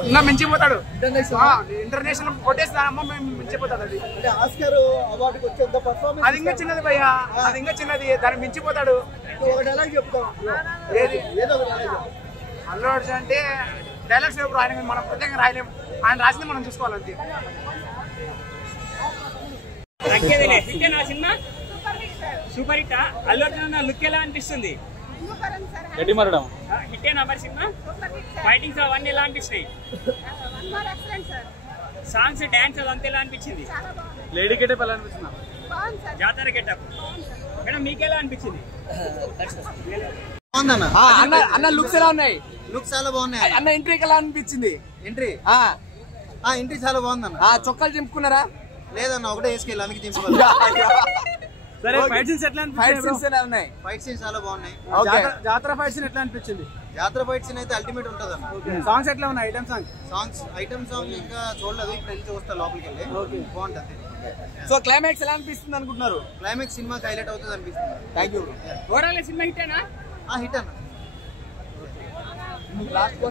ఇంకా మించిపోతాడు. ఇంటర్నేషనల్ కొట్టేస్తానమ్మా మించిపోతాడు. అది ఆస్కార్ అవార్డుకి వచ్చేంత పర్ఫార్మెన్స్ అది ఇంకా చిన్నది భయ్యా, అది ఇంకా చిన్నది, దాన్ని మించిపోతాడు. ఒక డైలాగ్ చెప్తాం. ఏది ఏదో ఒక డైలాగ్. అల్లు అర్జున్ అంటే డైలాగ్స్ ఎవరు రాయలేము, మనం ప్రత్యేకంగా రాయలేము. ఆయన రాసింది మనం చూసుకోవాలంతే. Cinema super hit. Allu Arjun look ఎలా అనిపిస్తుంది? హిట్ మరి సినిమా ఫైటింగ్స్ అవన్నీ ఎలా అనిపిస్తున్నాయి? సాంగ్స్ డాన్స్ అదంతా ఎలా అనిపించింది? లేడీ గెటప్ ఎలా అనిపిస్తున్నా? జాతర గెటప్. మేడం మీకు ఎలా అనిపించింది? అన్న లుక్స్ ఎలా ఉన్నాయి? లుక్స్ చాలా బాగున్నాయి అన్న. ఎంట్రీకి ఎలా అనిపించింది? ఎంట్రీ ఎంట్రీ చాలా బాగుందన్న. చొక్కాలు చింపుకున్నారా? లేదన్న, ఒకటే వేసుకెళ్ళి అందుకే చింపుకోవాలి. సరే, ఫైట్ సీన్స్ ఎట్లా అనిపించింది? ఫైట్ సీన్స్ చాలా బాగున్నాయి. జాతర ఫైట్ సీన్ ఎట్లా అనిపించింది? జాతర ఫైట్ సీన్ అయితే అల్టిమేట్ ఉంటుంది అన్న. సాంగ్స్ ఎట్లా ఉన్నాయి? ఐటమ్ సాంగ్ ఇంకా చూడలేదు, ఇప్పుడు వెళ్ళి చూస్తా లోపలికి వెళ్ళి. బాగుంటుంది. సో క్లైమాక్స్ ఎలా అనిపిస్తుంది అనుకుంటున్నారు? క్లైమాక్స్ సినిమాకి హైలైట్ అవుతుంది అనిపిస్తుంది. Thank you. Overall cinema hit hit అన్న.